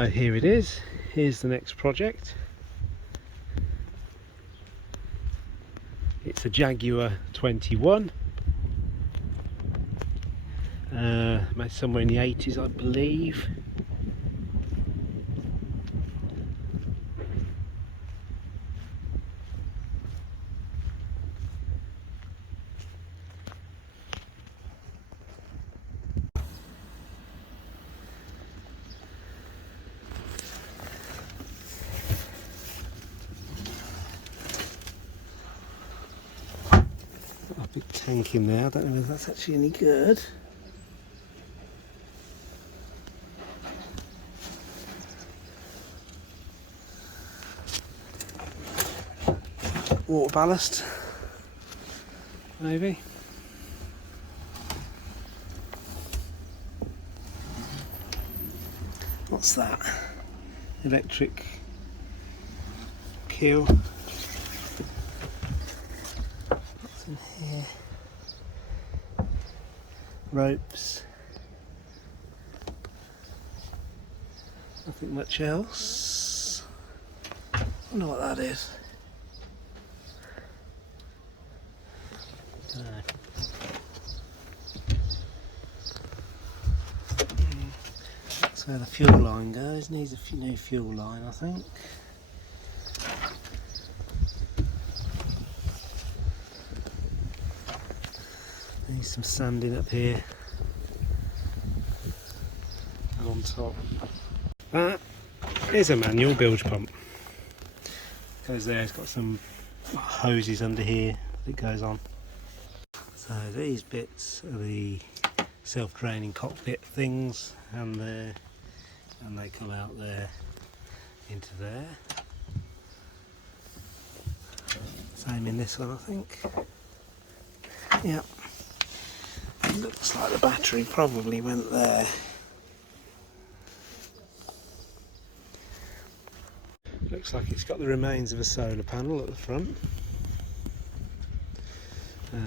So here it is. Here's the next project. It's a Jaguar 21. Made somewhere in the 80s, I believe. Got a big tank in there. I don't know if that's actually any good. Water ballast, maybe. What's that? Electric keel. What's in here? Ropes. Nothing much else. I wonder what that is. That's where the fuel line goes. Needs a new fuel line, I think. Needs some sanding up here and on top. That is a manual bilge pump. Goes there. It's got some hoses under here that goes on. So these bits are the self-draining cockpit things, and they come out there into there. Same in this one, I think. Yep. Looks like the battery probably went there. Looks like it's got the remains of a solar panel at the front.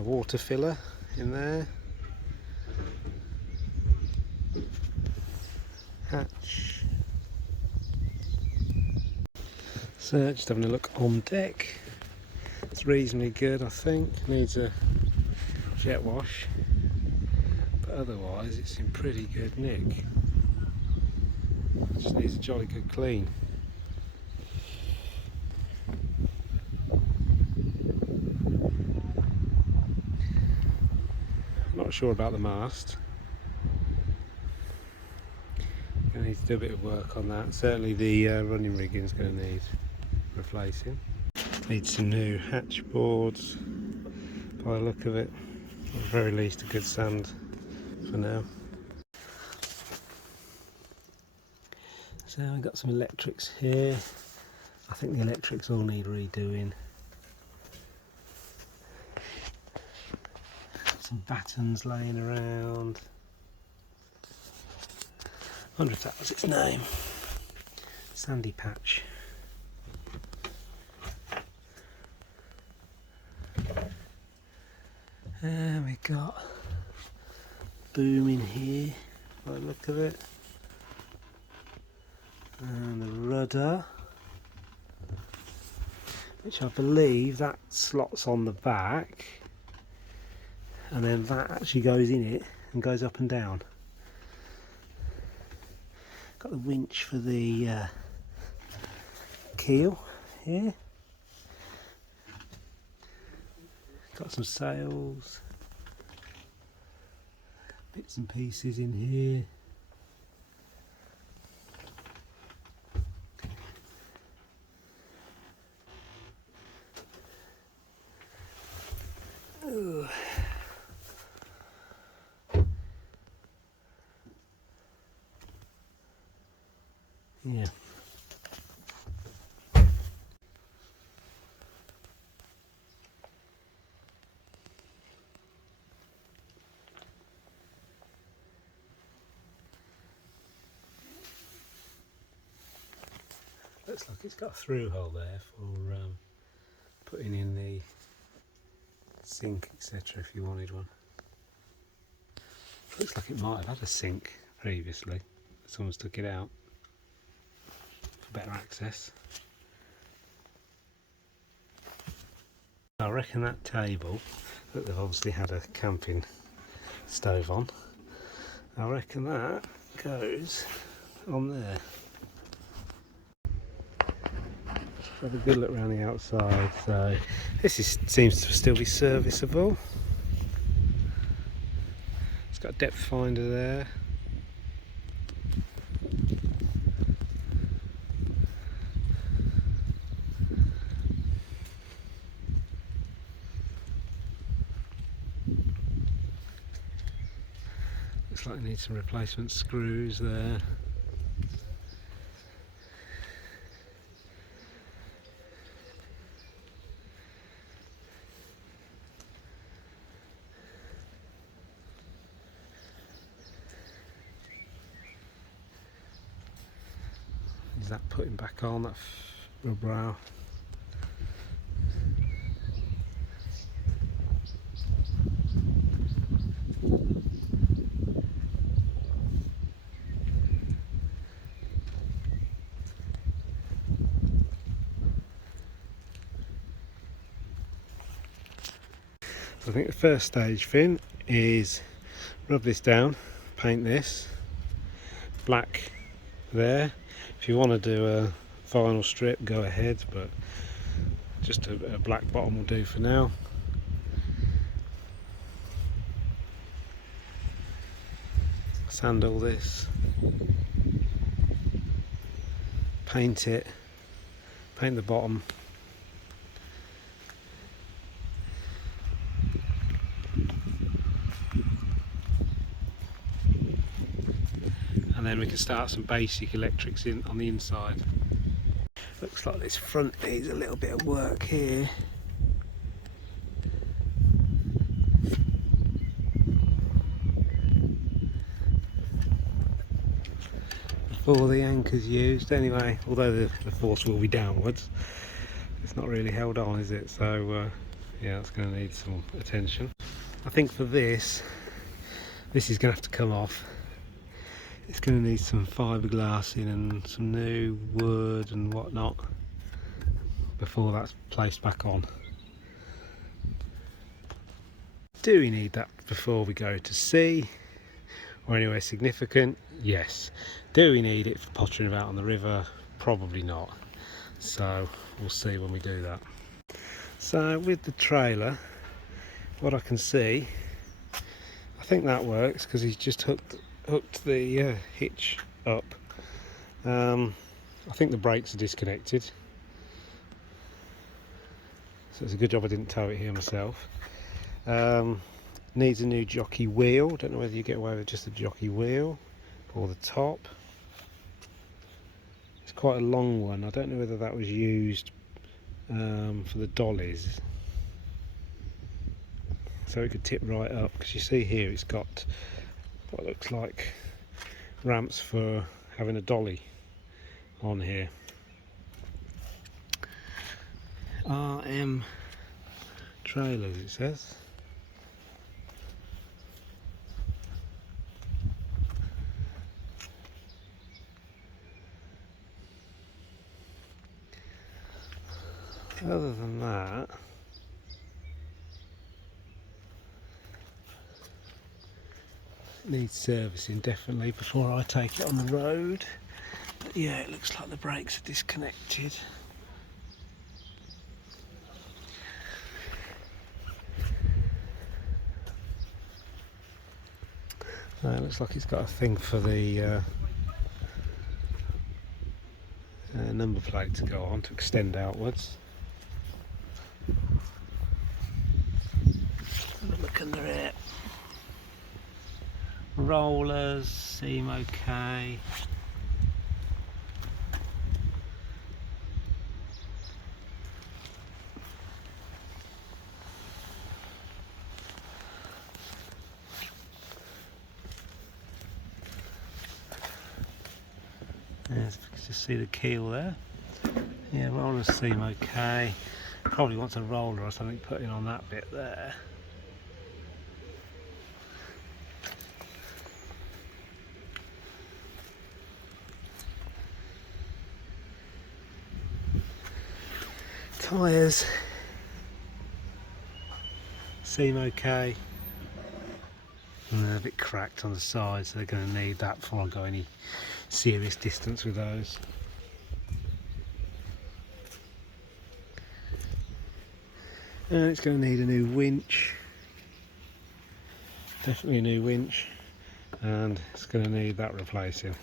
Water filler in there. Hatch. So just having a look on deck. It's reasonably good, I think. Needs a jet wash, but otherwise it's in pretty good nick. Just needs a jolly good clean. Not sure about the mast. Gonna need to do a bit of work on that. Certainly the running rigging is going to need replacing. Need some new hatch boards by the look of it. At the very least a good sand for now. So I've got some electrics here. I think the electrics all need redoing. Some battens laying around. I wonder if that was its name. Sandy patch. And we got boom in here by the look of it. And the rudder, which I believe that slots on the back, and then that actually goes in it and goes up and down. Got the winch for the keel here. Got some sails, bits and pieces in here. Ooh. Yeah. Looks like it's got a through hole there for putting in the sink, etc. if you wanted one. Looks like it might have had a sink previously, but someone's took it out. better access. I reckon that table that they've obviously had a camping stove on, I reckon that goes on there. Have a good look around the outside. So this seems to still be serviceable. It's got a depth finder there. Looks like it needs some replacement screws there. Is that putting back on that rubber? So I think the first stage, Finn, is rub this down, paint this black there. If you want to do a vinyl strip, go ahead, but just a black bottom will do for now. Sand all this, paint it, paint the bottom. And then we can start some basic electrics in on the inside. Looks like this front needs a little bit of work here. Before the anchor's used anyway, although the force will be downwards, it's not really held on, is it? So yeah, it's going to need some attention. I think for this is going to have to come off. It's going to need some fiberglass in and some new wood and whatnot before that's placed back on. Do we need that before we go to sea or anywhere significant? Yes. Do we need it for pottering about on the river? Probably not. So we'll see when we do that. So with the trailer, what I can see, I think that works because he's just hooked the hitch up. I think the brakes are disconnected, so it's a good job I didn't tow it here myself. Needs a new jockey wheel. Don't know whether you get away with just a jockey wheel or the top. It's quite a long one. I don't know whether that was used for the dollies, so it could tip right up, because you see here it's got what looks like ramps for having a dolly on here. RM trailers, it says. Other than that, it needs servicing definitely before I take it on the road. But yeah, it looks like the brakes are disconnected. It looks like it's got a thing for the number plate to go on, to extend outwards. Have a look under it. Rollers seem okay. Yes, you can just see the keel there. Yeah, rollers seem okay. Probably wants a roller or something put in on that bit there. Tyres seem okay. And they're a bit cracked on the side, so they're going to need that before I go any serious distance with those. And it's going to need a new winch, definitely a new winch, and it's going to need that replacing.